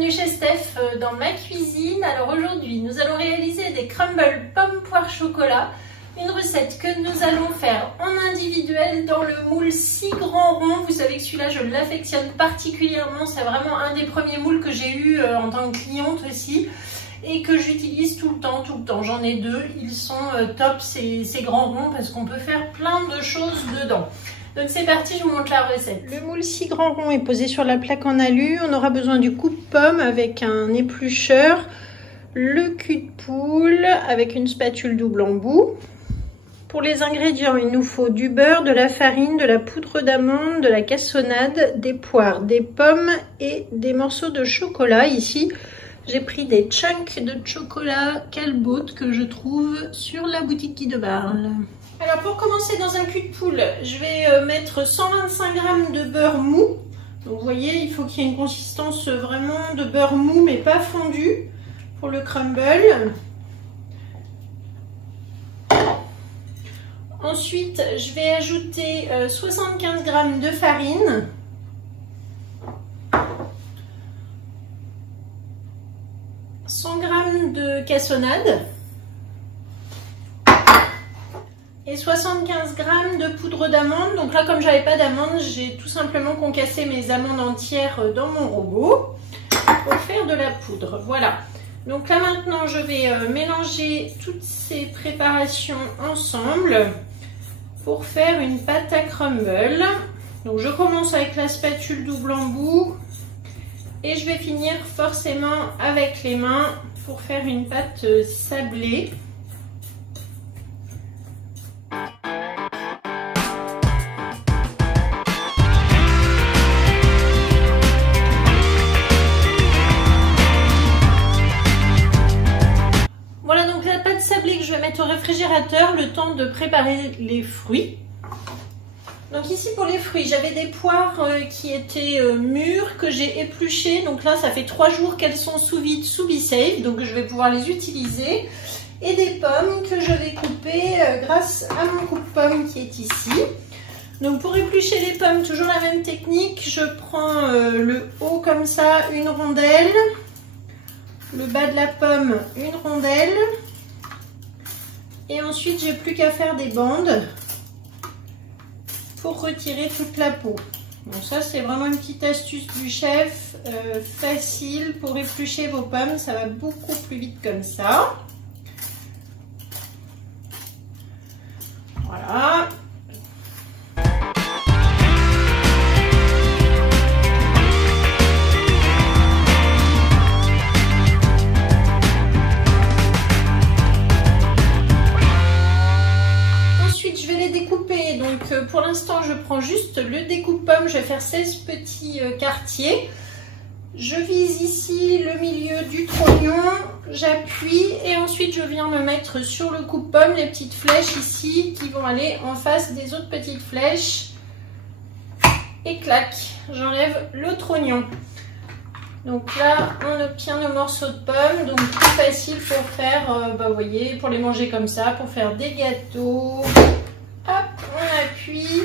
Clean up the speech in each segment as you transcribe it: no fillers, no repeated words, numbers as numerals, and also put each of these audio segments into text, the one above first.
bienvenue chez Steph dans ma cuisine. Alors aujourd'hui nous allons réaliser des crumbles pommes poire chocolat, une recette que nous allons faire en individuel dans le moule 6 grands ronds. Vous savez que celui-là je l'affectionne particulièrement, c'est vraiment un des premiers moules que j'ai eu en tant que cliente aussi et que j'utilise tout le temps. J'en ai deux, ils sont top ces grands ronds parce qu'on peut faire plein de choses dedans. Donc c'est parti, je vous montre la recette. Le moule 6 grands ronds est posé sur la plaque en alu. On aura besoin du coupe-pomme avec un éplucheur, le cul de poule avec une spatule double embout. Pour les ingrédients, il nous faut du beurre, de la farine, de la poudre d'amande, de la cassonade, des poires, des pommes et des morceaux de chocolat. Ici, j'ai pris des chunks de chocolat Calbot que je trouve sur la boutique qui de Barle. Alors pour commencer, dans un cul de poule, je vais mettre 125 g de beurre mou. Donc vous voyez, il faut qu'il y ait une consistance vraiment de beurre mou mais pas fondu pour le crumble. Ensuite, je vais ajouter 75 g de farine. « 100 g de cassonade. Et 75 g de poudre d'amande. Donc là, comme j'avais pas d'amande, j'ai tout simplement concassé mes amandes entières dans mon robot pour faire de la poudre. Voilà. Donc là maintenant, je vais mélanger toutes ces préparations ensemble pour faire une pâte à crumble. Donc je commence avec la spatule double embout et je vais finir forcément avec les mains pour faire une pâte sablée. Au réfrigérateur le temps de préparer les fruits. Donc ici pour les fruits, j'avais des poires qui étaient mûres que j'ai épluchées. Donc là ça fait 3 jours qu'elles sont sous vide, sous BeSafe, donc je vais pouvoir les utiliser. Et des pommes que je vais couper grâce à mon coupe-pomme qui est ici. Donc pour éplucher les pommes, toujours la même technique, je prends le haut comme ça, une rondelle, le bas de la pomme, une rondelle. Et ensuite, j'ai plus qu'à faire des bandes pour retirer toute la peau. Donc ça, c'est vraiment une petite astuce du chef, facile pour éplucher vos pommes. Ça va beaucoup plus vite comme ça. Voilà. Pour l'instant, je prends juste le découpe-pomme. Je vais faire 16 petits quartiers. Je vise ici le milieu du trognon. J'appuie et ensuite je viens me mettre sur le coupe-pomme les petites flèches ici qui vont aller en face des autres petites flèches. Et clac, j'enlève le trognon. Donc là, on obtient nos morceaux de pommes. Donc plus facile pour faire, vous voyez, pour les manger comme ça, pour faire des gâteaux. Hop, on appuie,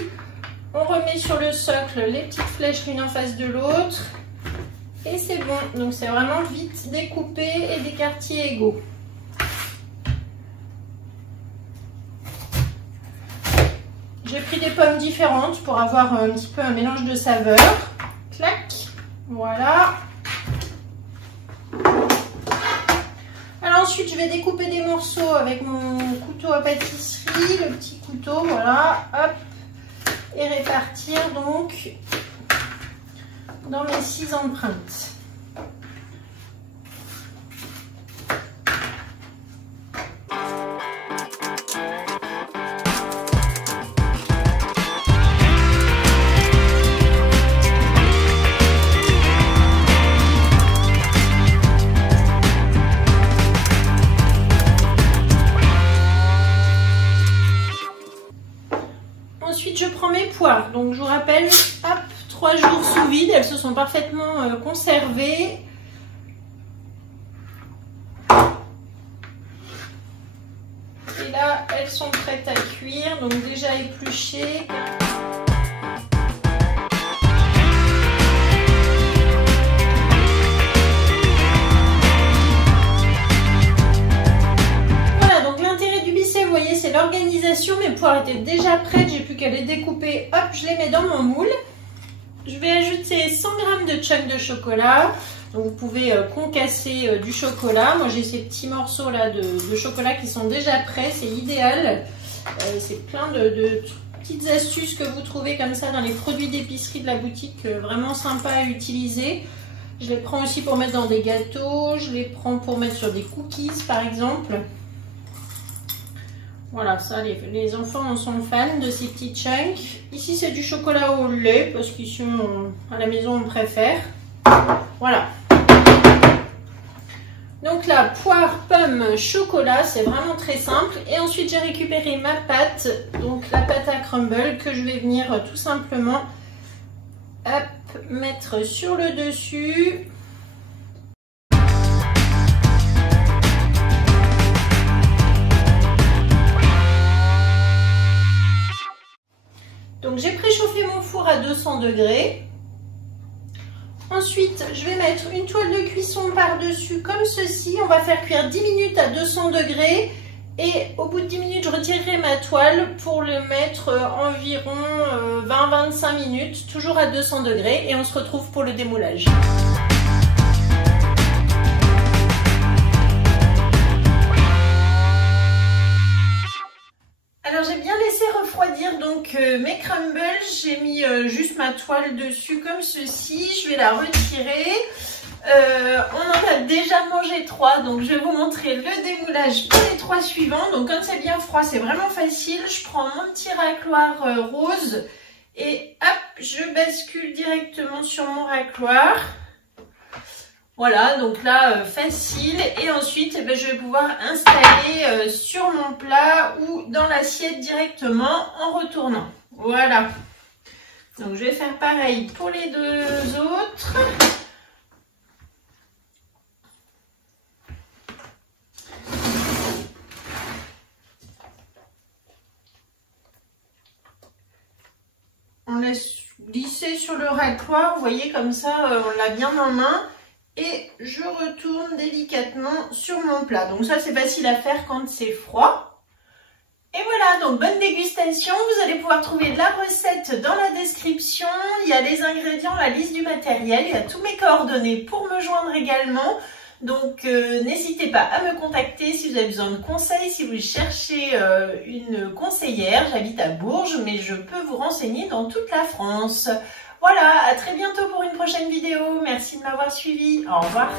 on remet sur le socle les petites flèches l'une en face de l'autre et c'est bon. Donc c'est vraiment vite découpé et des quartiers égaux. J'ai pris des pommes différentes pour avoir un petit peu un mélange de saveurs. Clac, voilà. Alors ensuite je vais découper des morceaux avec mon couteau à pâtisserie, le petit couteau, voilà, hop, et répartir donc dans mes 6 empreintes. Ensuite, je prends mes poires. Donc, je vous rappelle, hop, 3 jours sous vide. Elles se sont parfaitement conservées. Et là, elles sont prêtes à cuire. Donc, déjà épluchées. étaient déjà prêtes, j'ai plus qu'à les découper. Hop, je les mets dans mon moule. Je vais ajouter 100 g de chunk de chocolat. Donc vous pouvez concasser du chocolat. Moi j'ai ces petits morceaux là de chocolat qui sont déjà prêts, c'est idéal. C'est plein de petites astuces que vous trouvez comme ça dans les produits d'épicerie de la boutique, vraiment sympa à utiliser. Je les prends aussi pour mettre dans des gâteaux, je les prends pour mettre sur des cookies par exemple. Voilà, ça les enfants en sont fans de ces petits chunks. Ici c'est du chocolat au lait parce qu'ici à la maison on préfère. Voilà. Donc là, poire, pomme, chocolat, c'est vraiment très simple. Et ensuite, j'ai récupéré ma pâte, donc la pâte à crumble que je vais venir tout simplement hop, mettre sur le dessus. Donc j'ai préchauffé mon four à 200 degrés. Ensuite, je vais mettre une toile de cuisson par-dessus comme ceci. On va faire cuire 10 minutes à 200 degrés. Et au bout de 10 minutes, je retirerai ma toile pour le mettre environ 20-25 minutes, toujours à 200 degrés. Et on se retrouve pour le démoulage. Alors j'ai bien laissé refroidir donc mes crumbles, j'ai mis juste ma toile dessus comme ceci, je vais la retirer. On en a déjà mangé 3, donc je vais vous montrer le démoulage pour les 3 suivants. Donc quand c'est bien froid, c'est vraiment facile. Je prends mon petit racloir rose et hop, je bascule directement sur mon racloir. Voilà, donc là, facile. Et ensuite, je vais pouvoir installer sur mon plat ou dans l'assiette directement en retournant. Voilà. Donc, je vais faire pareil pour les 2 autres. On laisse glisser sur le racloir. Vous voyez, comme ça, on l'a bien en main. Et je retourne délicatement sur mon plat. Donc ça, c'est facile à faire quand c'est froid. Et voilà, donc bonne dégustation. Vous allez pouvoir trouver la recette dans la description. Il y a les ingrédients, la liste du matériel. Il y a tous mes coordonnées pour me joindre également. Donc n'hésitez pas à me contacter si vous avez besoin de conseils, si vous cherchez une conseillère. J'habite à Bourges, mais je peux vous renseigner dans toute la France. Voilà, à très bientôt pour une prochaine vidéo. Merci de m'avoir suivi. Au revoir.